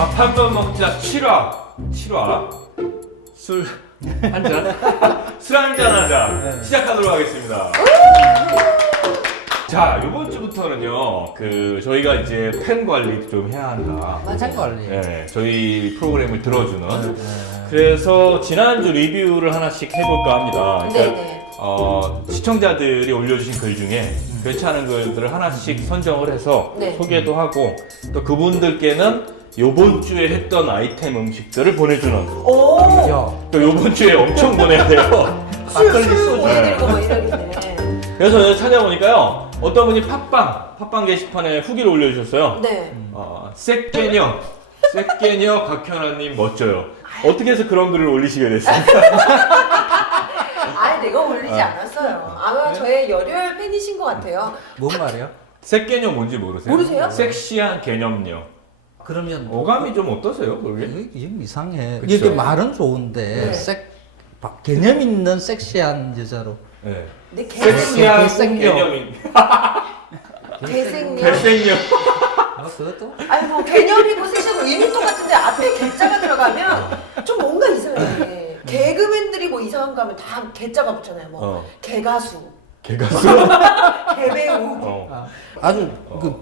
밥 한 번 먹자 7화 술 한잔 술 한잔 하자 시작하도록 하겠습니다. 자, 이번 주부터는요, 저희가 이제 팬 관리 좀 해야 한다. 팬 관리. 네, 저희 프로그램을 들어주는. 그래서 지난주 리뷰를 하나씩 해볼까 합니다. 그러니까, 네네. 시청자들이 올려주신 글 중에 괜찮은 글들을 하나씩 선정을 해서 네. 소개도 하고, 또 그분들께는 요번 주에 했던 아이템 음식들을 보내주는. 오! 야, 또 요번 주에 엄청 보내야 돼요. 술 소주. 보내드리고 뭐 이러겠네. 그래서 찾아보니까요, 어떤 분이 팟빵 게시판에 후기를 올려주셨어요. 네. 쌔깨녀 각현아님 멋져요. 어떻게 해서 그런 글을 올리시게 됐습니까? 아예 내가 올리지 않았어요. 아마 저의 열혈 팬이신 것 같아요. 뭔 말이야? 쌔깨녀 뭔지 모르세요? 모르세요? 섹시한 개념녀. 그러면 어감이 좀 어떠세요, 그게? 이게 이상해. 그쵸? 이게 말은 좋은데 네. 개념 있는 섹시한 여자로. 네. 근데 섹시한 개생녀. 개념인. 개생녀. 개생녀. 그것도? 아니 뭐 개념이고 섹시하고 이미 똑같은데 앞에 개자가 들어가면 좀 뭔가 이상해. 개그맨들이 뭐 이상한 거 하면 다 개자가 붙잖아요. 뭐 개가수, 개가수. 개배우. 아주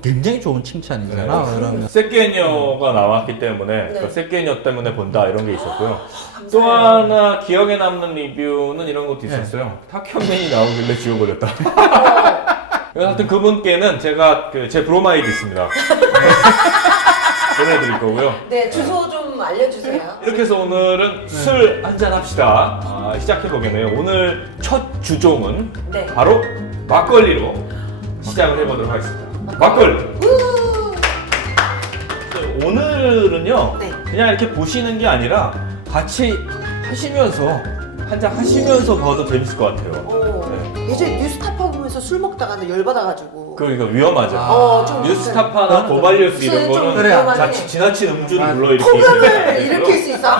굉장히 좋은 칭찬이잖아. 그러면 쌔깨녀가 나왔기 때문에 네. 그 쌔깨녀 때문에 본다 이런 게 있었고요. 감사해요. 또 하나 기억에 남는 리뷰는 이런 것도 네. 있었어요. 탁현민이 나오길래 지워버렸다. 그래서 하여튼 그분께는 제가 제 브로마이드 있습니다. 보내드릴 거고요. 네, 주소 좀 알려주세요. 이렇게 해서 오늘은 술 한잔 합시다. 시작해보겠네요. 오늘 첫 주종은 네. 바로 막걸리로 시작을 해보도록 하겠습니다. 막걸리! 우! 오늘은요, 네. 그냥 이렇게 보시는 게 아니라 같이 하시면서, 한잔 하시면서 봐도 재밌을 것 같아요. 오. 예전에 뉴스타파 보면서 술 먹다가 열받아가지고. 그러니까 위험하죠. 좀 뉴스타파나 고발뉴스 이런 술 좀 거는 그래, 위험하네. 지나친 음주를 불러일으키기 폭염을 때문에 일으킬 수 있어.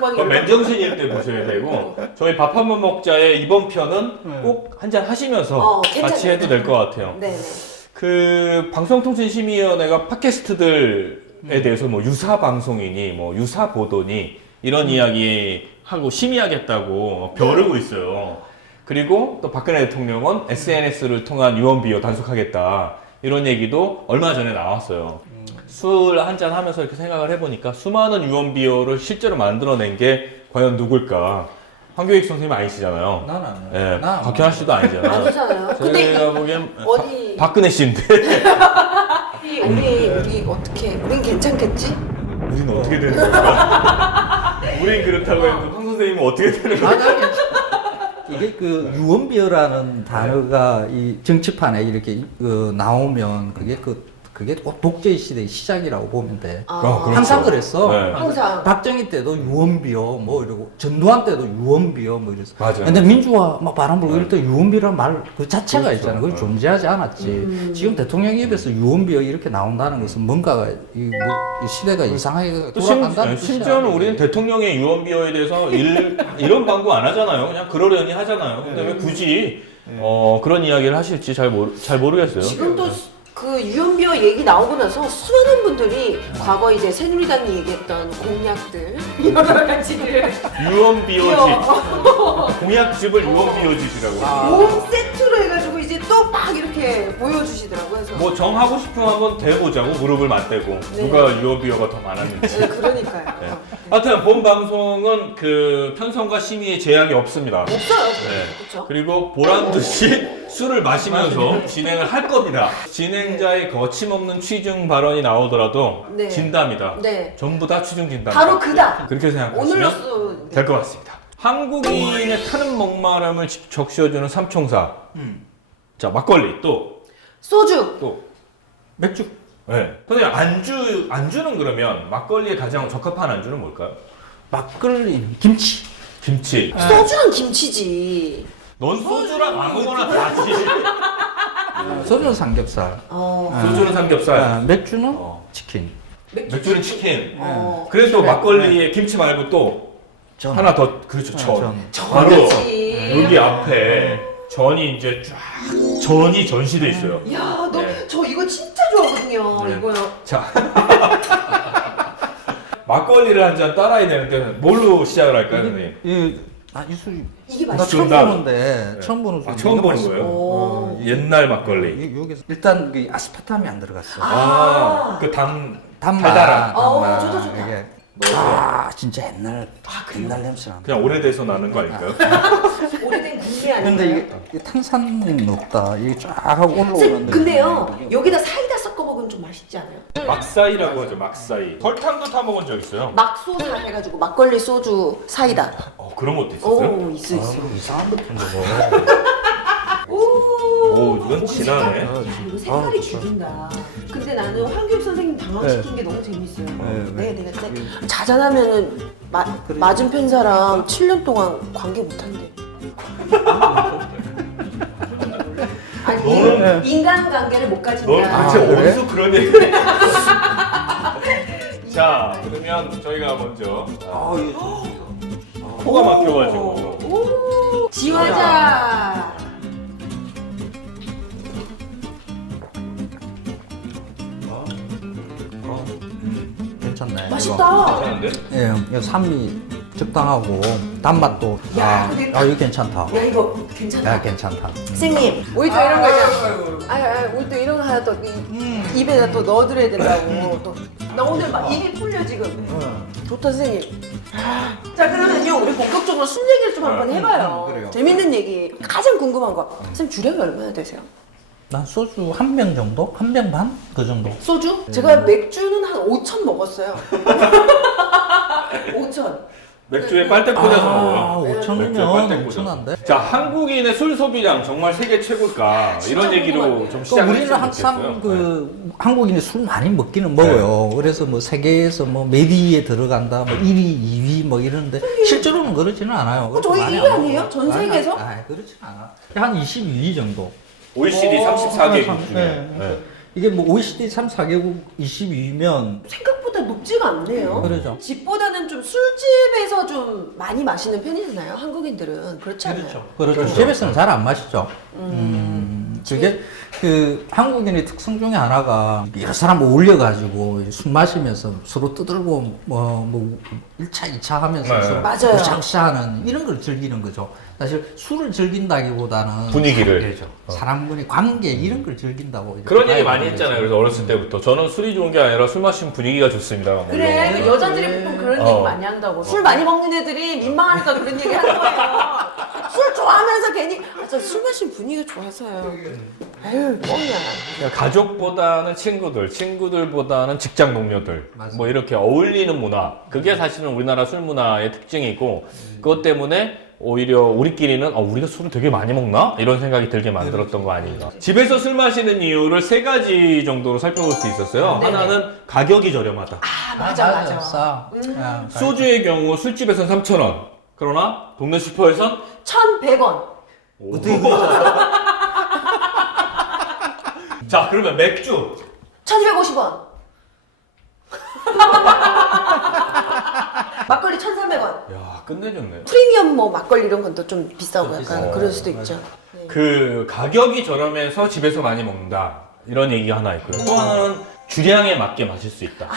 막 그건 맨정신일 때 보셔야 되고 저희 밥 한 번 먹자의 이번 편은 꼭 한잔 하시면서 같이 괜찮아요. 해도 될 것 같아요. 네네. 방송통신심의위원회가 팟캐스트들에 대해서 뭐 유사 방송이니 뭐 유사 보도니 이런 이야기 하고 심의하겠다고 벼르고 있어요. 그리고 또 박근혜 대통령은 SNS를 통한 유언비어 단속하겠다 이런 얘기도 얼마 전에 나왔어요. 술 한잔 하면서 이렇게 생각을 해보니까 수많은 유언비어를 실제로 만들어낸 게 과연 누굴까? 황교익 선생님 아니시잖아요. 난 아니야. 예, 난 박현아 씨도 아니잖아요. 아니잖아요. 근데 제가 보기엔 어디 박근혜 씨인데 우리 어떻게? 우린 괜찮겠지? 우리는 어떻게 되는 건가? 우린 그렇다고 해도 황 선생님은 어떻게 되는 아니, 거야? 아니. 이게 유언비어라는 단어가 이 정치판에 이렇게 나오면 그게 꼭 독재 시대의 시작이라고 보면 돼. 그렇죠. 항상 그랬어. 네. 항상. 박정희 때도 유언비어 뭐 이러고 전두환 때도 유언비어 뭐 이랬어. 맞아요. 근데 민주화 막 바람 불고 이럴 때 유언비어란 말 그 자체가 그렇죠. 있잖아. 그게 존재하지 않았지. 지금 대통령 입에서 유언비어 이렇게 나온다는 것은 뭔가가 이 시대가 이상하게 또 돌아간다는 뜻이야. 심지어는 우리는 대통령의 유언비어에 대해서 이런 광고 안 하잖아요. 그냥 그러려니 하잖아요. 근데 왜 굳이 그런 이야기를 하실지 잘 모르겠어요. 지금도 그 유언비어 얘기 나오고 나서 수많은 분들이 과거 이제 새누리당이 얘기했던 공약들 여러 가지를 유언비어집 공약집을 유언비어집이라고. 온 세트로 해가지고 이제 또 막 이렇게 보여주시더라고요. 그래서 뭐 정하고 싶으면 한번 대보자고 무릎을 맞대고 네. 누가 유언비어가 더 많았는지. 네, 그러니까요. 네. 하여튼 본 방송은 편성과 심의에 제약이 없습니다. 없어요. 네. 그렇죠. 그리고 보란 듯이 술을 마시면서 진행을 할 겁니다. 진행자의 거침없는 취중 발언이 나오더라도 네. 진담이다. 네. 전부 다 취중 진담. 바로 그다. 그렇게 생각하시면 오늘로써 될 것 같습니다. 한국인의 타는 목마름을 적셔주는 삼총사. 자, 막걸리 소주. 또 맥주. 네. 선생님 안주는 그러면 막걸리에 가장 적합한 안주는 뭘까요? 막걸리, 김치. 김치. 소주랑 김치지. 넌 소주랑 아무거나 다지. 소주는 삼겹살. 소주는 삼겹살. 맥주는 어. 치킨. 맥주는 치킨. 그래. 그래서 막걸리에 김치 말고 또 전. 하나 더 그렇죠. 전. 바로 전이지. 여기 앞에 전이 이제 쫙 전이 전시돼 있어요. 야, 너 네. 저 이거 진짜 좋아하거든요. 네. 이거요. 자, 막걸리를 한 잔 따라야 되는데 뭘로 시작을 할까요, 선생님? 이 술 이게 나 맛있어. 처음 정답. 보는데 처음 보는 술. 처음 이거 보는 맛있어. 거예요? 오. 옛날 막걸리. 여기서 일단 그 아스파탐이 안 들어갔어. 아. 그 단맛. 달달한. 좋다, 좋다. 이게 진짜 옛날 옛날 냄새 나. 그냥 오래돼서 나는 거 아닐까요? 오래된 국내 아닌가요? 근데 이게 탄산이 높다. 이게 쫙 하고 선생님, 올라오는데. 근데요 여기다 사이다 섞어 먹으면 좀 맛있지 않아요? 막사이라고 하죠, 막사이. 설탕도 타 먹은 적 있어요. 막소사 해가지고 막걸리 소주 사이다. 그런 것도 있었어요? 오 있어. 이상한 것좀 먹어. 오, 이건 진하네. 이거 색깔이 죽인다. 근데 나는 황교익 선생님 당황시킨 게 너무 재밌어요. 네. 내가 진짜 자잘하면은 맞은편 사람 7년 동안 관계 못한대. 아니 너는- 인간 관계를 못 넌 가진다. 도대체 그래? 어디서 그런 얘기를 해? 자, 그러면 저희가 먼저 코가 막혀가지고 오, 지화자. 괜찮네. 맛있다. 괜찮은데? 예, 이거 산미 적당하고 단맛도 야, 근데 이거 괜찮다. 야 이거 괜찮다. 야 괜찮다. 선생님, 우리 또 이런 거 있잖아. 우리 또 이런 거 하나 또 입에다 또 넣어드려야 된다고. 또 나 오늘 막 입이 풀려 지금. 좋다 선생님. 자 그러면요 우리 본격적으로 술 얘기를 좀 한번 해봐요. 그래요. 재밌는 얘기. 가장 궁금한 거. 선생님 주량이 얼마나 되세요? 난 소주 한 병 정도? 한 병 반? 그 정도? 소주? 제가 맥주는 한 5천 먹었어요. 5천. 맥주에 빨대 꽂아서 먹어요. 맥주에 빨대 5천이면 꽂아서. 엄청난데? 자, 한국인의 술 소비량 정말 세계 최고일까? 이런 얘기로 궁금하네. 좀 그러니까 시작을 우리는 했으면 항상 좋겠어요. 그 한국인이 술 많이 먹기는 먹어요. 그래서 뭐 세계에서 뭐 몇 위에 들어간다, 뭐 1위, 2위 뭐 이러는데 실제로는 그렇지는 않아요. 저희 많이 1위 안 아니에요? 먹어요. 전 많이 세계에서? 그렇진 않아. 한 22위 정도. OECD 34개국 중에. 네. 네. 이게 뭐 OECD 34개국 22위면 생각보다 높지가 않네요. 그러죠. 집보다는 좀 술집에서 좀 많이 마시는 편이잖아요. 한국인들은 그렇지 않나요? 그렇죠. 집에서는 잘 안 마시죠. 그게 그 한국인의 특성 중에 하나가 여러 사람 어울려가지고 술 마시면서 서로 떠들고 뭐 1차, 2차 하면서 네. 서로 맞아요. 으쌰으쌰하는 이런 걸 즐기는 거죠. 사실 술을 즐긴다기보다는 분위기를. 그렇죠. 사람간의 관계 이런 걸 즐긴다고 이렇게 그런 얘기 봐야 많이 되는 거죠. 했잖아요. 그래서 어렸을 때부터 저는 술이 좋은 게 아니라 술 마시면 분위기가 좋습니다. 뭐 그래, 이런 그 거. 여자들이 보통 그런 얘기 많이 한다고. 술 많이 먹는 애들이 민망하니까 그런 얘기 하는 거예요. 술 좋아하면서 괜히 저 술 마시면 분위기가 좋아서요. 에휴, 뻥이야. 그러니까 가족보다는 친구들보다는 직장 동료들, 맞아요. 뭐 이렇게 어울리는 문화. 그게 사실은 우리나라 술 문화의 특징이고, 그것 때문에 오히려 우리끼리는 우리가 술을 되게 많이 먹나? 이런 생각이 들게 만들었던 거 아닌가. 집에서 술 마시는 이유를 세 가지 정도로 살펴볼 수 있었어요. 네네. 하나는 가격이 저렴하다. 아, 맞아. 싸. 야, 소주의 경우 술집에선 3,000원. 그러나 동네 슈퍼에선 1,100원. 자, 그러면 맥주. 1,250원. 막걸리 1,300원. 야, 끝내줬네요. 프리미엄 뭐 막걸리 이런 건 또 좀 비싸고 약간 비싸요. 그럴 수도 맞아. 있죠. 네. 그 가격이 저렴해서 집에서 많이 먹는다. 이런 얘기가 하나 있고요. 또 하나는 주량에 맞게 마실 수 있다.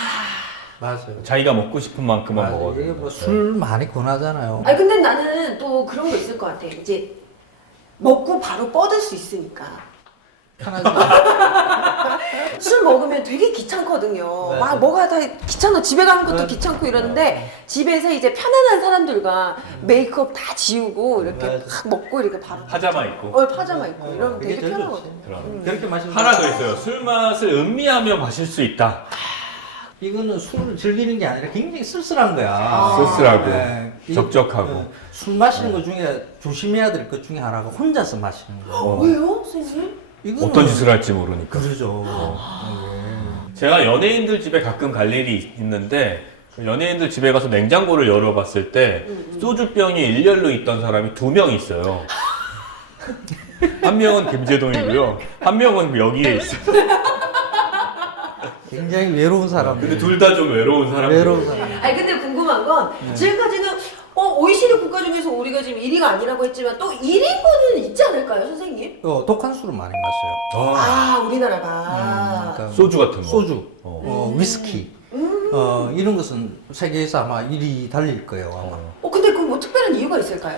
맞아요. 자기가 먹고 싶은 만큼만 맞아요. 먹어도. 이게 뭐 술 많이 권하잖아요. 아니 근데 나는 또 그런 거 있을 것 같아. 이제 먹고 바로 뻗을 수 있으니까. 편하지. 술 먹으면 되게 귀찮거든요. 네. 막 뭐가 다 귀찮아. 집에 가는 것도 귀찮고 이러는데 집에서 이제 편안한 사람들과 메이크업 다 지우고 이렇게 맞아. 막 먹고 이렇게 바로 파자마 입고. 파자마 입고 이러면 그게 되게 제일 편하거든요. 그럼. 그렇게 마시는 하나 더 있어요. 술 맛을 음미하며 마실 수 있다. 이거는 술을 즐기는 게 아니라 굉장히 쓸쓸한 거야. 쓸쓸하고 이- 적적하고. 술 마시는 것 중에 조심해야 될 것 중에 하나가 혼자서 마시는 거. 왜요, 선생님? 이거는 어떤 짓을 할지 모르니까. 그러죠. 제가 연예인들 집에 가끔 갈 일이 있는데 연예인들 집에 가서 냉장고를 열어봤을 때 소주병이 일렬로 있던 사람이 2명 있어요. 한 명은 김재동이고요. 한 명은 여기에 있어요. 굉장히 외로운 사람. 근데 둘 다 좀 외로운 사람들. 외로운 사람. 아니 근데 궁금한 건 지금까지는 OECD 국가 중에서 우리가 지금 1위가 아니라고 했지만 또 1위권은 있지 않을까요, 선생님? 독한 술을 많이 마셔요. 아, 우리나라가. 그러니까 소주 같은 거. 소주, 위스키. 이런 것은 세계에서 아마 1위 달릴 거예요. 아마. 근데 그 뭐 특별한 이유가 있을까요?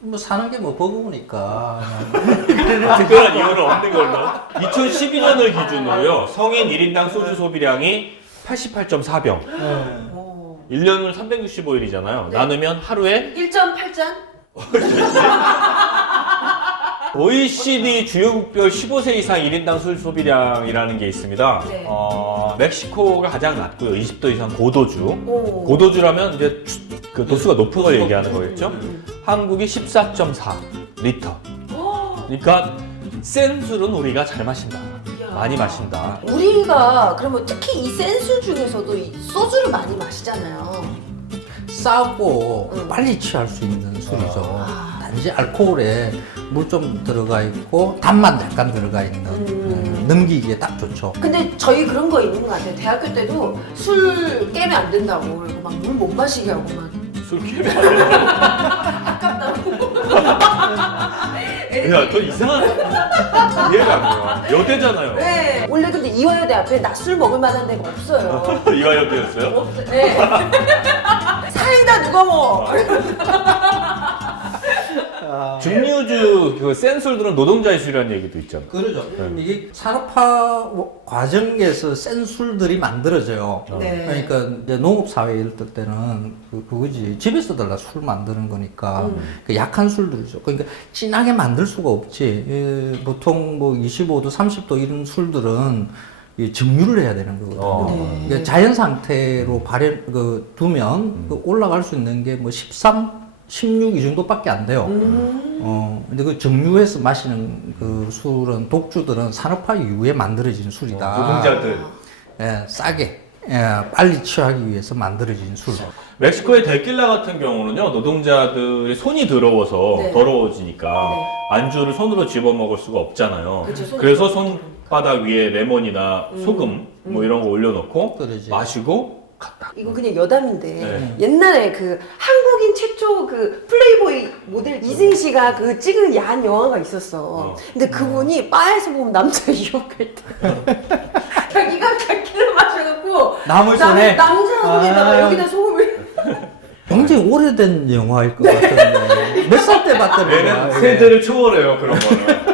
뭐 사는 게 뭐 버거우니까. 특별한 이유는 없는 걸로. 2012년을 기준으로요. 성인 1인당 소주 소비량이 88.4병. 1년은 365일이잖아요. 네. 나누면 하루에 1.8잔? OECD 주요국별 15세 이상 1인당 술 소비량이라는 게 있습니다. 네. 멕시코가 가장 낮고요. 20도 이상 고도주. 오. 고도주라면 이제 그 도수가 높은 걸 얘기하는 거겠죠. 한국이 14.4 리터. 그러니까 센 술은 우리가 잘 마신다. 이야. 많이 마신다. 우리가 그러면 특히 이 센술 중에서도 이 소주를 많이 마시잖아요. 싸고 빨리 취할 수 있는 술이죠. 단지 알코올에 물 좀 들어가 있고 단만 약간 들어가 있는 넘기기에 딱 좋죠. 근데 저희 그런 거 있는 것 같아요. 대학교 때도 술 깨면 안 된다고 그리고 막 물 못 마시게 하고 막 술 깨면 안 된다. 아깝다고. 야, 저 이상한 이해가 안 돼요. 여대잖아요. 네. 원래 근데 이화여대 앞에 낮술 먹을 만한 데가 없어요. 이화여대였어요? 없어요. 네. 사이다 누가 먹어? 증류주 그 센 술들은 노동자의 술이라는 얘기도 있잖아요. 그러죠. 네. 이게 산업화 과정에서 센 술들이 만들어져요. 네. 그러니까 이제 농업 사회 이럴 때는 그거지 집에서들 다 술 만드는 거니까 그 약한 술들이죠. 그러니까 진하게 만들 수가 없지. 보통 뭐 25도, 30도 이런 술들은 증류를 해야 되는 거거든요. 네. 그러니까 자연 상태로 두면 그 올라갈 수 있는 게 뭐 13, 16 이 정도밖에 안 돼요. 근데 그 정류해서 마시는 그 술은 독주들은 산업화 이후에 만들어진 술이다. 노동자들. 예, 싸게 빨리 취하기 위해서 만들어진 술. 멕시코의 데킬라 같은 경우는요, 노동자들이 손이 더러워서 네. 더러워지니까 네. 안주를 손으로 집어 먹을 수가 없잖아요. 그렇죠, 손으로. 그래서 손바닥 위에 레몬이나 소금 뭐 이런 거 올려놓고 그러지. 마시고 갔다. 이거 그냥 여담인데 네. 옛날에 그 한국인 최초 그 플레이보이 모델 이승희 씨가 그 찍은 야한 영화가 있었어. 근데 그분이 바에서 보면 남자 유혹할 때 자기가 자기를 마셔갖고 남을 손에? 남자 손에다가 아. 여기다 소금을 굉장히 오래된 영화일 것 같은데 몇 살 때 봤던 얘는 영화? 세대를 초월해요, 그런 거는.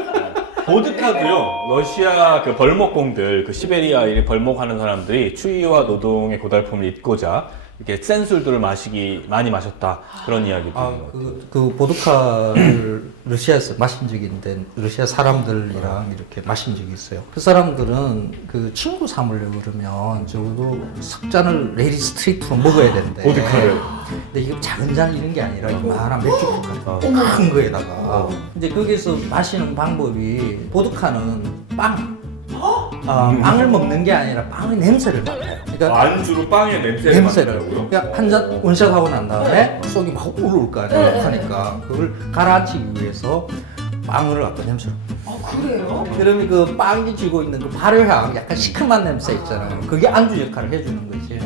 보드카도요, 러시아 그 벌목공들, 그 시베리아에 벌목하는 사람들이 추위와 노동의 고달픔을 잊고자 이렇게 센 술들을 많이 마셨다. 그런 이야기도 있는 것 같아요. 그 보드카를 러시아에서 마신 적이 있는데 러시아 사람들이랑 이렇게 마신 적이 있어요. 그 사람들은 그 친구 삼으려고 그러면 적어도 석 잔을 레디 스트레이트로 먹어야 된대. 보드카를. 근데 이게 작은 잔 이런 게 아니라 이만한 맥주컵 큰 거에다가 이제 거기서 마시는 방법이 보드카는 빵을 먹는 게 아니라 빵의 냄새를 맡아요. 그러니까 안주로 빵의 냄새를 맡는다고요? 그러니까 한 잔 원샷 하고 난 다음에 속이 막 올라올 거 아니에요. 네. 하니까 그걸 가라앉히기 위해서 빵을 갖다 냄새를. 그래요? 그러면 그 빵이 쥐고 있는 그 발효향, 약간 시큼한 냄새 있잖아요. 그게 안주 역할을 해주는 거지.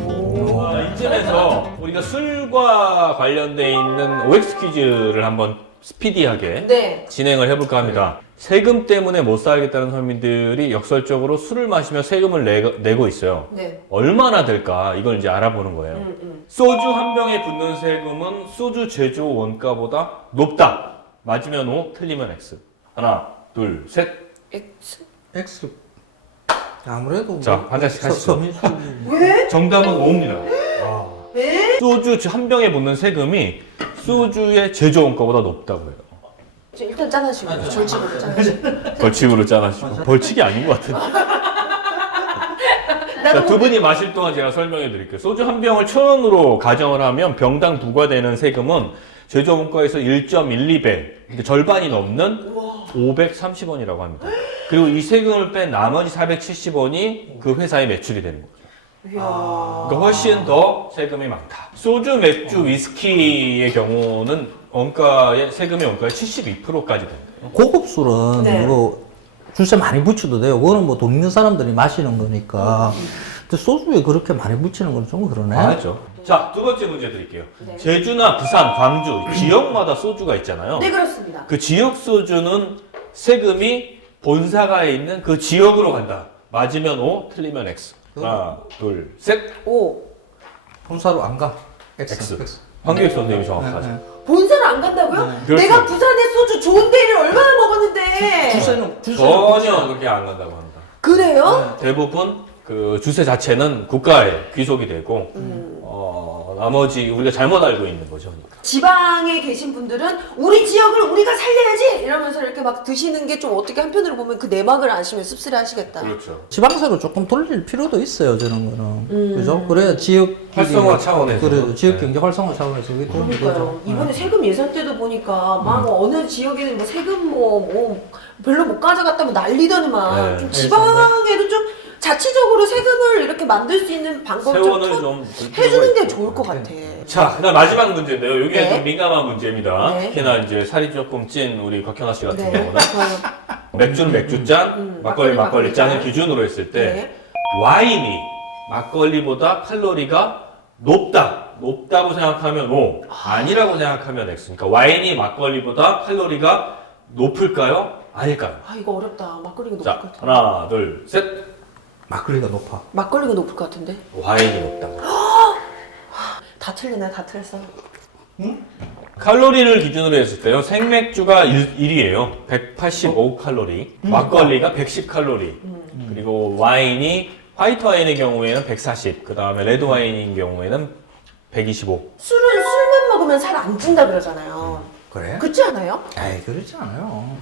이쯤에서 우리가 술과 관련돼 있는 OX 퀴즈를 한번 스피디하게 네. 진행을 해볼까 합니다. 세금 때문에 못 살겠다는 서민들이 역설적으로 술을 마시며 세금을 내고 있어요. 네. 얼마나 될까? 이걸 이제 알아보는 거예요. 소주 한 병에 붙는 세금은 소주 제조 원가보다 높다. 맞으면 O, 틀리면 X. 하나, 둘, 셋. X. X. 아무래도 자, 한 잔씩 하시죠. 서민수. 왜? 정답은 O입니다. 왜? 소주 한 병에 붙는 세금이 소주의 제조 원가보다 높다고 해요. 일단 짠하시고 절치고 짠하시고. 벌칙으로 짜가지고. 벌칙이 아닌 것 같은데. 자, 두 분이 마실 동안 제가 설명해 드릴게요. 소주 한 병을 1,000원으로 가정을 하면 병당 부과되는 세금은 제조 원가에서 1.12배, 그러니까 절반이 넘는 530원이라고 합니다. 그리고 이 세금을 뺀 나머지 470원이 그 회사의 매출이 되는 거죠. 이야. 그러니까 훨씬 더 세금이 많다. 소주, 맥주, 위스키의 경우는 세금의 원가의 72%까지 된대요. 고급 술은 네. 이거 줄세 많이 붙여도 돼요. 그거는 뭐 돈 있는 사람들이 마시는 거니까. 근데 소주에 그렇게 많이 붙이는 건 좀 그러네. 맞죠. 자, 두 번째 문제 드릴게요. 네. 제주나 부산, 광주, 지역마다 소주가 있잖아요. 네, 그렇습니다. 그 지역 소주는 세금이 본사가 있는 그 지역으로 간다. 맞으면 O, 틀리면 X. 하나, 둘, 셋. 오. 본사로 안 가. X. 황교익 선생님이 정확하죠. 본사를 안 간다고요? 그렇죠. 내가 부산에 소주 좋은 데를 얼마나 먹었는데. 주세는 전혀 그렇게 안 간다고 합니다. 그래요? 대부분 그 주세 자체는 국가에 귀속이 되고 나머지 우리가 잘못 알고 있는 거죠. 그러니까. 지방에 계신 분들은 우리 지역을 우리가 살려야지 이러면서 이렇게 막 드시는 게 좀 어떻게 한편으로 보면 그 내막을 아시면 씁쓸해하시겠다. 그렇죠. 지방세로 조금 돌릴 필요도 있어요, 저는 거는. 그죠? 그래야 지역 활성화 차원에서. 그래도 지역 네. 경제 활성화 차원에서 그게 도움이 그러니까요. 되죠. 이번에 세금 예산 때도 보니까 막 어느 지역에는 뭐 세금 뭐 별로 못 가져갔다고 난리더니만 네. 좀 지방에도 좀 자치적으로 세금을 이렇게 만들 수 있는 방법을 세원을 좀 좀 해주는 게 좋을 것 같아. 자, 그다음 마지막 문제인데요. 이게 네. 좀 민감한 문제입니다. 네. 특히나 이제 살이 조금 찐 우리 곽현아 씨 같은 네. 경우는 좋아요. 맥주는 맥주잔, 막걸리 막걸리 짠을 짠. 기준으로 했을 때 네. 와인이 막걸리보다 칼로리가 높다고 생각하면 O, 아니라고 생각하면 X. 그러니까 와인이 막걸리보다 칼로리가 높을까요? 아닐까요? 아 이거 어렵다. 막걸리가 높을 자, 것 같아. 하나, 둘, 셋. 막걸리가 높아. 막걸리가 높을 것 같은데? 와인이 높다. 다 틀리네. 다 틀렸어. 칼로리를 기준으로 했을 때요. 생맥주가 1위에요. 185칼로리. 막걸리가 110칼로리. 그리고 와인이 화이트 와인의 경우에는 140. 그 다음에 레드 와인인 경우에는 125. 술만 먹으면 살 안 찐다 그러잖아요. 그래? 그렇지 않아요? 에이, 그렇지 않아요.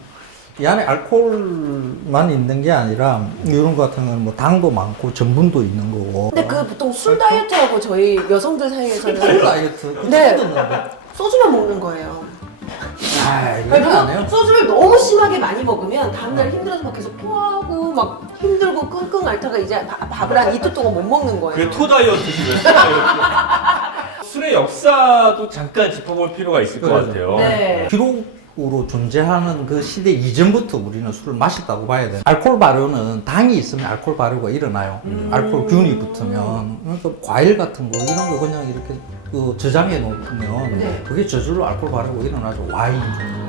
이 안에 알코올만 있는 게 아니라 이런 거 같은 경우는 뭐 당도 많고 전분도 있는 거고. 근데 그 보통 술 다이어트하고 저희 여성들 사이에서는 다이어트 그 네. 힘든데. 소주만 먹는 거예요. 아, 이건 안 해요. 그리고 소주를 너무 심하게 많이 먹으면 다음날 힘들어서 막 계속 토하고 막 힘들고 끙끙 앓다가 이제 밥을 한 이틀 동안 못 먹는 거예요. 그게 토다이어트시죠. 술의 역사도 잠깐 짚어볼 필요가 있을 것 그러죠. 같아요. 네. 기록으로 존재하는 그 시대 이전부터 우리는 술을 마셨다고 봐야 돼요. 알코올 발효는 당이 있으면 알코올 발효가 일어나요. 알코올 균이 붙으면. 그러니까 과일 같은 거 이런 거 그냥 이렇게 그 저장해 놓으면 네. 그게 저절로 알코올 발효가 일어나죠. 와인.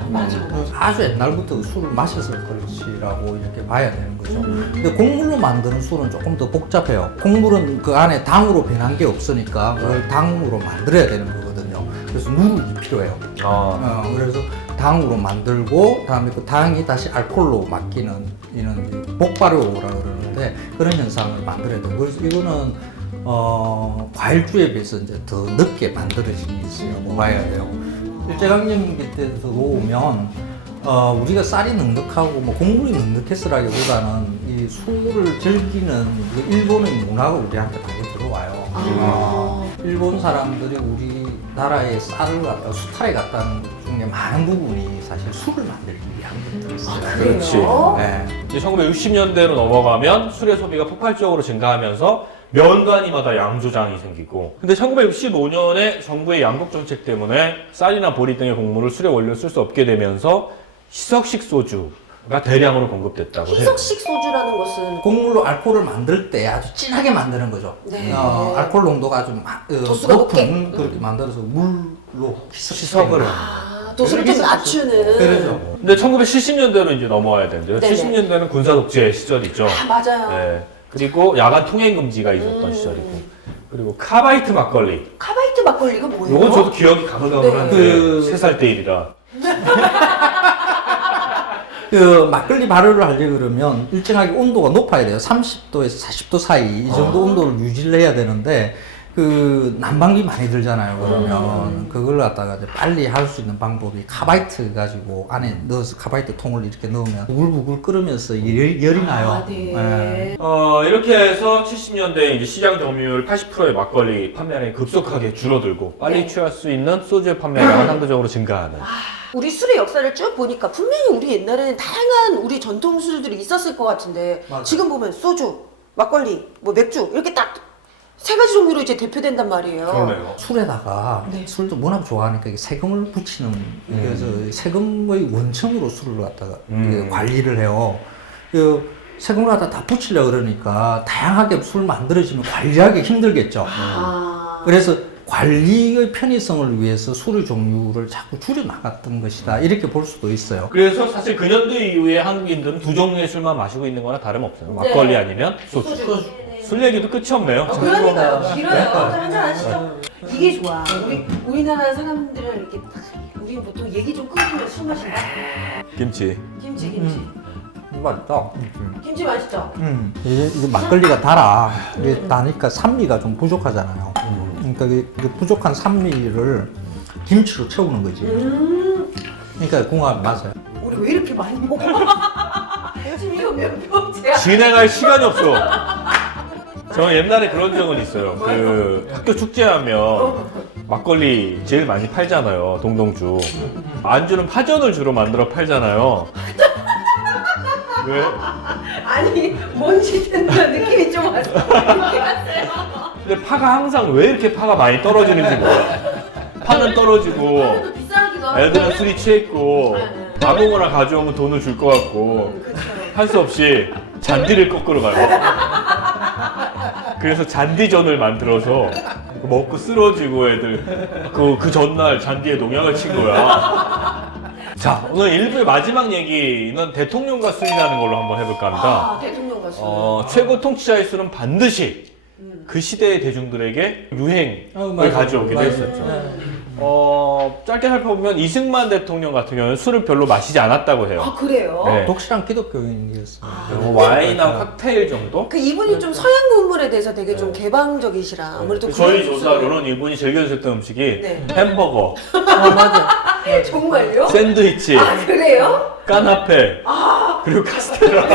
맞아. 아주 옛날부터 술을 마셨을 것이라고 이렇게 봐야 되는 거죠. 근데 곡물로 만드는 술은 조금 더 복잡해요. 곡물은 그 안에 당으로 변한 게 없으니까 그걸 당으로 만들어야 되는 거거든요. 그래서 누룩이 필요해요. 그래서 당으로 만들고 그다음에 그 당이 다시 알코올로 바뀌는 이런 복발효라 그러는데 그런 현상을 만들어야 돼요. 그래서 이거는 과일주에 비해서 이제 더 늦게 만들어진 것이라고 봐야 돼요. 일제강점기 때 들어오면 우리가 쌀이 넉넉하고 뭐 곡물이 넉넉했으라기보다는 이 술을 즐기는 그 일본의 문화가 우리한테 많이 들어와요. 일본 사람들이 우리나라에 쌀을 갖다 수탈에 갖다는 것 중에 많은 부분이 사실 술을 만들기 위한 것들이었어요. 그렇지. 네. 이제 1960년대로 넘어가면 술의 소비가 폭발적으로 증가하면서 면관이마다 양조장이 생기고, 근데 1965년에 정부의 양국 정책 때문에 쌀이나 보리 등의 곡물을 술의 원료로 쓸 수 없게 되면서 희석식 소주가 대량으로 공급됐다고 해요. 희석식 소주라는 것은 곡물로 알코올을 만들 때 아주 진하게 만드는 거죠. 네. 알코올 농도가 좀 도수가 높은 그렇게 만들어서 물로 희석을 해요. 도수를 좀 낮추는. 그렇죠. 근데 1970년대로 이제 넘어와야 되는데요. 네네. 70년대는 군사 독재 시절이죠. 맞아요. 네. 그리고 야간 통행 금지가 있었던 시절이고, 그리고 카바이트 막걸리. 카바이트 막걸리가 뭐예요? 요건 저도 기억이 가물가물한데 네. 3살 때 일이라. 그 막걸리 발효를 하려고 그러면 일정하게 온도가 높아야 돼요. 30도에서 40도 사이 이 정도 온도를 유지를 해야 되는데 그 난방비 많이 들잖아요. 그러면 그걸 갖다가 이제 빨리 할 수 있는 방법이 카바이트 가지고 안에 넣어서 카바이트 통을 이렇게 넣으면 부글부글 끓으면서 열이 나요. 네. 이렇게 해서 70년대에 이제 시장 점유율 80%의 막걸리 판매량이 급속하게 줄어들고 빨리 네. 취할 수 있는 소주의 판매량은 상대적으로 증가하는. 우리 술의 역사를 쭉 보니까 분명히 우리 옛날에는 다양한 우리 전통 술들이 있었을 것 같은데 맞아요. 지금 보면 소주, 막걸리, 뭐 맥주 이렇게 딱 세 가지 종류로 이제 대표된단 말이에요. 그러네요. 술에다가 네. 술도 워낙 좋아하니까 이게 세금을 붙이는 그래서 세금의 원청으로 술을 갖다가 이게 관리를 해요. 그 세금을 갖다 다 붙이려고 그러니까 다양하게 술 만들어지면 관리하기 힘들겠죠. 그래서 관리의 편의성을 위해서 술의 종류를 자꾸 줄여 나갔던 것이다. 이렇게 볼 수도 있어요. 그래서 사실 근현대 이후에 한국인들은 두 종류의 술만 마시고 있는 거나 다름없어요. 막걸리 아니면 소주. 술 얘기도 끝이 없네요. 그러니까요. 길어요. 한잔 하시죠. 이게 좋아. 우리나라 사람들은 이렇게 딱 우리는 보통 얘기 좀 끊기면 술 마신다. 김치. 김치. 맛있다. 김치 맛있죠? 이게 막걸리가 달아. 이게 나니까 산미가 좀 부족하잖아요. 그러니까 이게 부족한 산미를 김치로 채우는 거지. 그러니까 궁합이 맞아요. 우리 왜 이렇게 많이 먹어? 지금 이거 몇 병째야? 진행할 시간이 없어. 저 옛날에 그런 적은 있어요. 그 학교 축제하면 막걸리 제일 많이 팔잖아요. 동동주. 안주는 파전을 주로 만들어 팔잖아요. 왜? 아니 뭔지 된다 느낌이 좀 왔어. 이렇게 갔어요. 근데 파가 항상 왜 이렇게 파가 많이 떨어지는지 몰라. 파는 떨어지고 그래도 비싸기도 하고. 애들은 술이 취했고 아무거나 가져오면 돈을 줄 것 같고 할 수 없이 잔디를 꺾으러 가요. 그래서 잔디전을 만들어서 먹고 쓰러지고 애들 그 전날 잔디에 농약을 친 거야. 자, 오늘 1부의 마지막 얘기는 대통령과 술이라는 걸로 한번 해볼까 합니다. 아 대통령과 술. 최고 통치자의 술은 반드시 그 시대의 대중들에게 유행을 맞아요. 가져오기도 맞아요. 했었죠. 네. 짧게 살펴보면 이승만 대통령 같은 경우는 술을 별로 마시지 않았다고 해요. 아 그래요? 네. 독실한 기독교인이었어요. 와인하고 칵테일 정도? 그 이분이 좀 서양 문물에 대해서 되게 좀 개방적이시라 아무래도 저희 그런 조사로는 이분이 즐겨 드셨던 음식이 네. 햄버거, 맞아. 정말요? 샌드위치, 아 그래요? 까나페, 그리고 카스테라.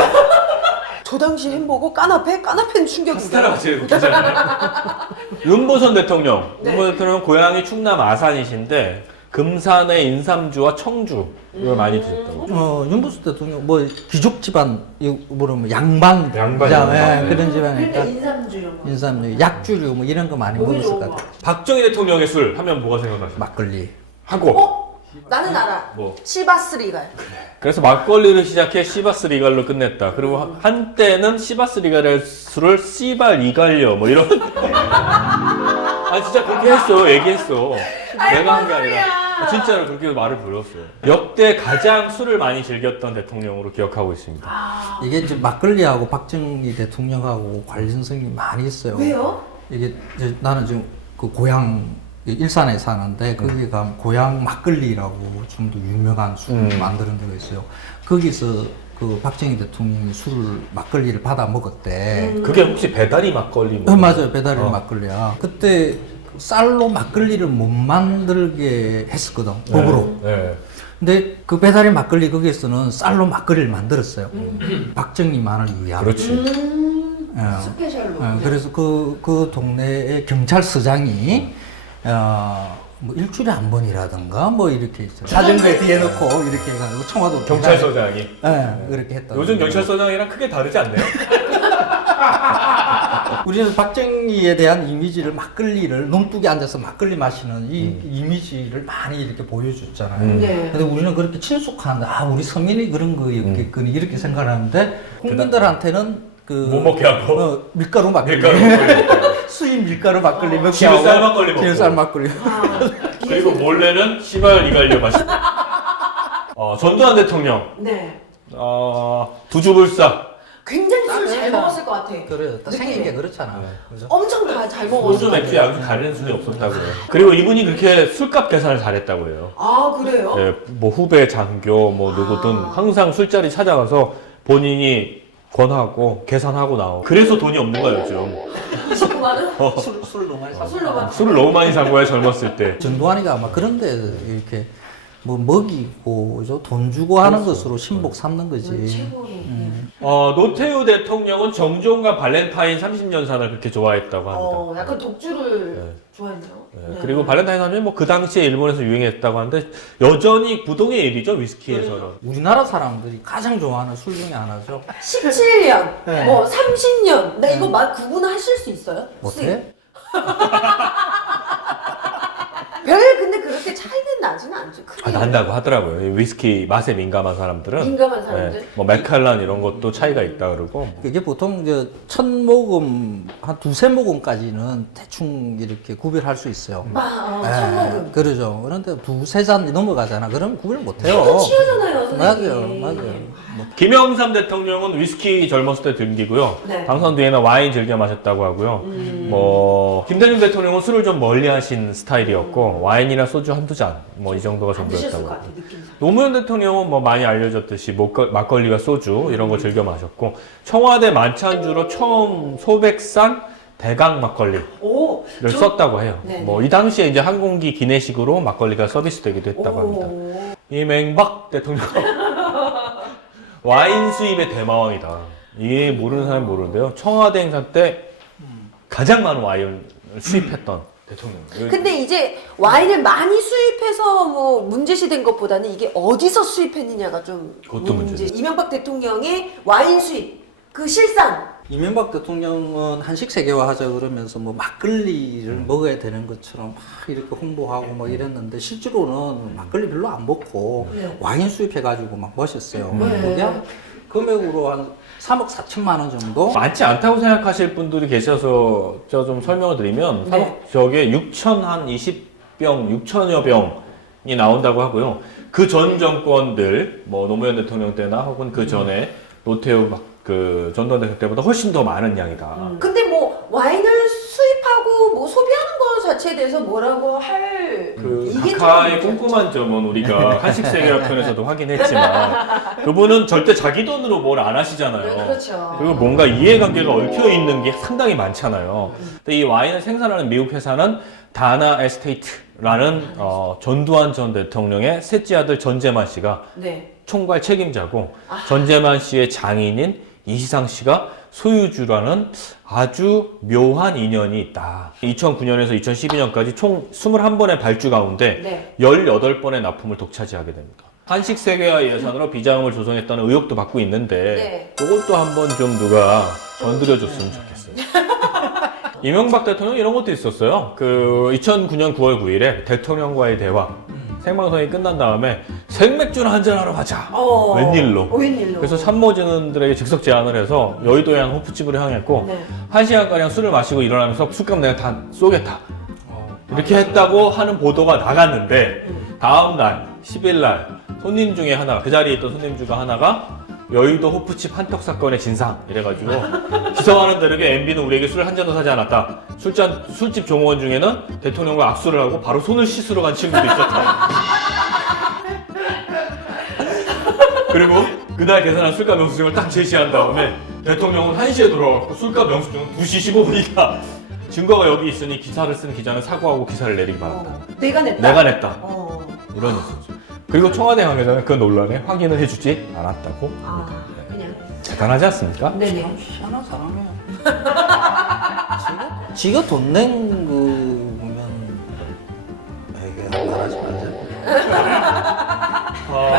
저 당시 햄버거 까나페는 충격이다. 카스테라가 제일 웃기잖아요. 윤보선 대통령. 네. 윤보선 대통령 고향이 충남 아산이신데 금산의 인삼주와 청주를 많이 드셨다고. 윤보수 대통령 뭐 귀족 집안 뭐라면 양반 양반, 자, 양반. 예, 그런 그러니까 집안이니까 인삼주 이런 거. 인삼 약주류 뭐 이런 거 많이 몸이 먹었을 좋은 것 거. 같아요. 박정희 대통령의 술 하면 뭐가 생각나세요? 막걸리. 하고. 나는 알아. 뭐? 시바스 리갈. 그래서 막걸리를 시작해 시바스 리갈로 끝냈다. 그리고 한때는 시바스 리갈의 술을 시바 리갈려 뭐 이런. 아 진짜 그렇게 했어. 얘기했어. 내가 한 게 아니라 진짜로 그렇게 말을 불렀어요. 역대 가장 술을 많이 즐겼던 대통령으로 기억하고 있습니다. 이게 이제 막걸리하고 박정희 대통령하고 관련성이 많이 있어요. 왜요? 이게 이제 나는 지금 그 고향 일산에 사는데 거기 가면 고향 막걸리라고 좀 더 유명한 술을 만드는 데가 있어요. 거기서 그 박정희 대통령이 술을 막걸리를 받아 먹었대. 그게 혹시 배다리 막걸리 뭐? 맞아요. 배달의 막걸리야. 그때 쌀로 막걸리를 못 만들게 했었거든. 법으로. 네. 근데 그 배달의 막걸리 거기에서는 쌀로 막걸리를 만들었어요. 박정희만을 위한. 그렇지. 예. 스페셜로. 그래서 그 동네의 경찰서장이 뭐 일주일에 한 번이라든가 뭐 이렇게 있어요. 자전거에 뒤에 놓고 이렇게 해가지고 청와도 경찰서장이. 예, 그렇게 했다. 요즘 경찰서장이랑 크게 다르지 않네요? 우리는 박정희에 대한 이미지를 막걸리를 논둑에 앉아서 막걸리 마시는 이 이미지를 많이 이렇게 보여줬잖아요. 네. 근데 우리는 그렇게 친숙한 우리 서민이 그런 거였겠거니 이렇게 생각하는데 국민들한테는 그 못 먹게 하고. 밀가루 막걸리, 밀가루 막걸리. 수입 밀가루 막걸리 먹게 집에 하고 쌀 막걸리 먹고. 집에 쌀 막걸리. 그리고 몰래는 시발 리갈려 마신다. 전두환 대통령. 네. 두주불사. 굉장히 술 잘 먹었을 것 같아. 그래요. 또 생긴 느낌이. 게 그렇잖아. 그죠? 엄청 다 잘 먹었을 소주 것 맥주에 같아. 아주 가리는 술이 없었다고 해요. 그리고 이분이 그렇게 술값 계산을 잘했다고 해요. 아 그래요? 예, 뭐 후배 장교 뭐 누구든 항상 술자리 찾아가서 본인이 권하고 계산하고 나오고 그래서 돈이 없는 거예요 요즘. 29만 원? 술 너무 많이 사. 술로 막. 술을 너무 많이 산 거야 젊었을 때. 전두환이가 아마 그런데 이렇게 뭐 먹이고 돈 주고 하는 것으로 신복 삼는 거지. 최고로. 노태우 대통령은 정종과 발렌타인 30년산을 그렇게 좋아했다고 합니다. 약간 독주를 네. 좋아했나요? 네, 그리고 발렌타인 30년 뭐 그 당시에 일본에서 유행했다고 하는데 여전히 부동의 일이죠 위스키에서는. 우리나라 사람들이 가장 좋아하는 술 중에 하나죠. 17년, 네. 뭐 30년. 나 이거 막 구분하실 수 있어요? 못해? 별 근데 그렇게 차이는 나지는 않죠. 크게. 난다고 하더라고요. 이 위스키 맛에 민감한 사람들은. 민감한 사람들. 네, 뭐 맥칼란 이런 것도 차이가 있다 그러고. 이게 보통 이제 첫 모금 한 두세 모금까지는 대충 이렇게 구별할 수 있어요. 첫 모금. 그러죠. 그런데 두세 잔 넘어가잖아. 그러면 구별 못 해요. 취하잖아요, 선생님. 맞아요. 못 김영삼 대통령은 위스키 젊었을 때 등기고요. 네. 당선 뒤에는 와인 즐겨 마셨다고 하고요. 뭐 김대중 대통령은 술을 좀 멀리하신 스타일이었고 와인이나 소주 한두 잔 뭐 이 정도가 안 드셨을 전부였다고. 것 같아 느낌상. 노무현 대통령은 뭐 많이 알려졌듯이 막걸리와 소주 이런 거 즐겨 마셨고 청와대 만찬주로 처음 소백산 대강 막걸리를 오, 썼다고 해요. 네네. 뭐 이 당시에 이제 항공기 기내식으로 막걸리가 서비스되기도 했다고 합니다. 오. 이명박 대통령 와인 수입의 대마왕이다. 이게 모르는 사람이 모르는데요. 청와대 행사 때 가장 많은 와인을 수입했던 대통령. 근데 이제 와인을 많이 수입해서 뭐 문제시된 것보다는 이게 어디서 수입했느냐가 좀 그것도 문제죠. 이명박 대통령의 와인 수입 그 실상. 이명박 대통령은 한식 세계화하자 그러면서 뭐 막걸리를 먹어야 되는 것처럼 막 이렇게 홍보하고 뭐 이랬는데 실제로는 막걸리 별로 안 먹고 네. 와인 수입해가지고 막 마셨어요. 네. 그게 한 금액으로 한 3억 4천만 원 정도? 많지 않다고 생각하실 분들이 계셔서 제가 좀 설명을 드리면 네. 저게 6,020병, 6천여 병이 나온다고 하고요. 그 전 정권들 뭐 노무현 대통령 때나 혹은 그 전에 노태우 그 전두환 대통령 때보다 훨씬 더 많은 양이다. 근데 뭐 와인을 수입하고 뭐 소비하는 거 자체에 대해서 뭐라고 할 그 이게 각하의 좀 꼼꼼한 점은 우리가 한식 세계화 편에서도 확인했지만 그분은 절대 자기 돈으로 뭘 안 하시잖아요. 네, 그렇죠. 그리고 뭔가 이해관계가 얽혀 있는 게 상당히 많잖아요. 근데 이 와인을 생산하는 미국 회사는 다나 에스테이트라는 전두환 전 대통령의 셋째 아들 전재만 씨가 네. 총괄 책임자고 전재만 씨의 장인인 이시상 씨가 소유주라는 아주 묘한 인연이 있다. 2009년에서 2012년까지 총 21번의 발주 가운데 네. 18번의 납품을 독차지하게 됩니다. 한식 세계화 예산으로 비자금을 조성했다는 의혹도 받고 있는데 이것도 한번 좀 누가 건드려줬으면 좋겠어요. 이명박 대통령 이런 것도 있었어요. 그 2009년 9월 9일에 대통령과의 대화 생방송이 끝난 다음에 생맥주나 한잔하러 가자. 웬일로. 웬일로. 그래서 참모진들에게 즉석 제안을 해서 여의도에 한 호프집으로 향했고 네. 1시간가량 술을 마시고 일어나면서 술값 내가 다 쏘겠다. 이렇게 했다고 하는 보도가 나갔는데 다음 날 10일 날 손님 중에 하나가 그 자리에 있던 손님 중에 하나가 여의도 호프집 한턱 사건의 진상 이래가지고 기사와는 다르게 MB는 우리에게 술을 한 잔도 사지 않았다. 술집 종업원 중에는 대통령과 악수를 하고 바로 손을 씻으러 간 친구도 있었다. 그리고 그날 계산한 술값 영수증을 딱 제시한 다음에 대통령은 1시에 돌아왔고 술값 영수증은 2시 15분이다. 증거가 여기 있으니 기사를 쓴 기자는 사과하고 기사를 내리기 바란다. 내가 냈다. 내가 냈다. 어. 이런 있었죠. 그리고 청와대 관계자는 그 논란에 확인을 해주지 않았다고 아, 합니다. 그냥. 대단하지 않습니까? 네네. 참 희한한 사람이에요. 지가 돈 낸 거 보면 이게 말하지 말자.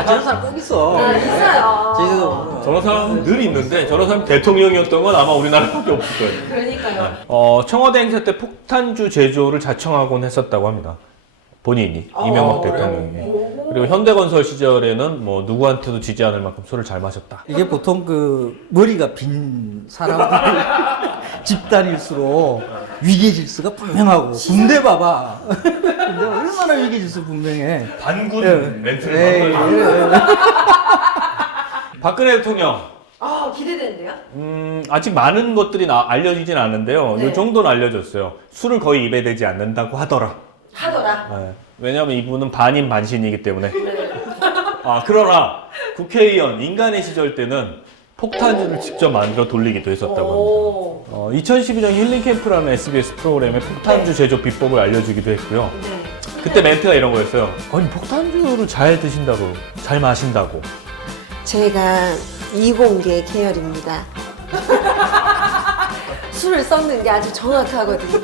저런 사람 꼭 있어. 있어요. 지금 저런 사람 늘 있는데 저런 사람 대통령이었던 건 아마 우리나라밖에 없을 거예요. 그러니까요. 청와대 행사 때 폭탄주 제조를 자청하곤 했었다고 합니다. 본인이 이명박 대통령이. 그리고 현대건설 시절에는 뭐 누구한테도 지지 않을 만큼 술을 잘 마셨다. 이게 보통 그 머리가 빈 사람들 집단일수록 위계 질서가 분명하고 군대 봐봐. 근데 얼마나 위계 질서 분명해. 반군 예. 멘트를 예, 막아요. 예. 박근혜 대통령 아, 기대되는데요? 아직 많은 것들이 알려지진 않는데요. 네. 이 정도는 알려졌어요. 술을 거의 입에 대지 않는다고 하더라. 하더라. 네. 왜냐하면 이분은 반인 반신이기 때문에. 네. 그러나 국회의원 인간의 시절 때는 폭탄주를 직접 만들어 돌리기도 했었다고 합니다. 오. 2012년 힐링캠프라는 SBS 프로그램에 폭탄주 제조 비법을 알려주기도 했고요. 네. 그때 멘트가 이런 거였어요. 아니 폭탄주를 잘 드신다고, 잘 마신다고. 제가 이공계 계열입니다. 술을 섞는 게 아주 정확하거든요.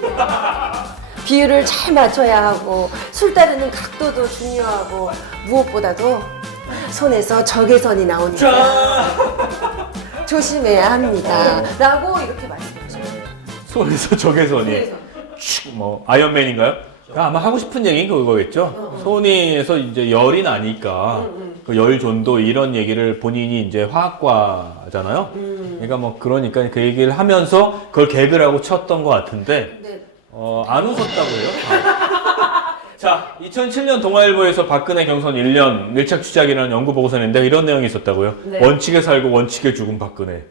비율을 잘 맞춰야 하고 술 따르는 각도도 중요하고 무엇보다도 손에서 적외선이 나오니까 조심해야 합니다. 라고 이렇게 말씀하셨어요. 손에서 적외선이. 그래서 뭐 아이언맨인가요? 아마 하고 싶은 얘기는 그거겠죠. 손에서 이제 열이 나니까 그 열 전도 이런 얘기를 본인이 이제 화학과잖아요. 그러니까 뭐 그러니까 그 얘기를 하면서 그걸 개그라고 쳤던 것 같은데 네. 안 웃었다고 해요. 자, 2007년 동아일보에서 박근혜 경선 1년 밀착 취재하기라는 연구 보고서인데 이런 내용이 있었다고요. 네. 원칙에 살고 원칙에 죽은 박근혜.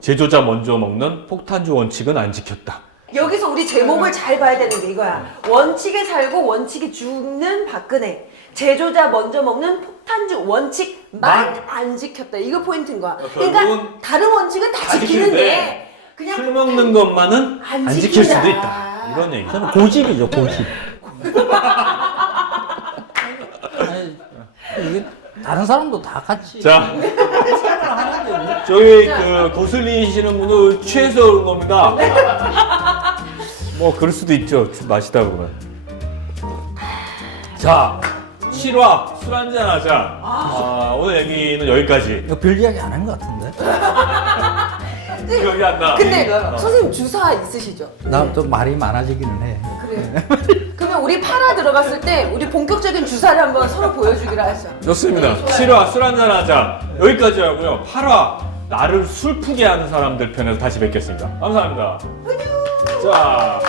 제조자 먼저 먹는 폭탄주 원칙은 안 지켰다. 여기서 우리 제목을 잘 봐야 되는 게 이거야. 원칙에 살고 원칙에 죽는 박근혜. 제조자 먼저 먹는 폭탄주 원칙만 안 지켰다. 이거 포인트인 거야. 그러니까 결국은 다른 원칙은 다 다 지키는데 지키는데 그냥 술 먹는 것만은 안 안 지킬 지킨다. 수도 있다. 이런 얘기. 저는 고집이죠, 고집. 아니, 이게 다른 사람도 다 같이 자, 생각하는데 뭐. 저희 그 거슬리시는 분은 취해서 그런 겁니다. 뭐 그럴 수도 있죠. 마시다 보면. 자, 7화 술 한잔 하자. 오늘 얘기는 여기까지. 이거 별 이야기 안 한 것 같은데? 기억이 안 나. 근데 어. 선생님 주사 있으시죠? 나 좀 말이 많아지기는 해. 그래. 그러면 우리 파라 들어갔을 때 우리 본격적인 주사를 한번 서로 보여주기로 하죠. 좋습니다. 7화 술 한잔 하자. 여기까지 하고요. 8화 나를 술프게 하는 사람들 편에서 다시 뵙겠습니다. 감사합니다. 자.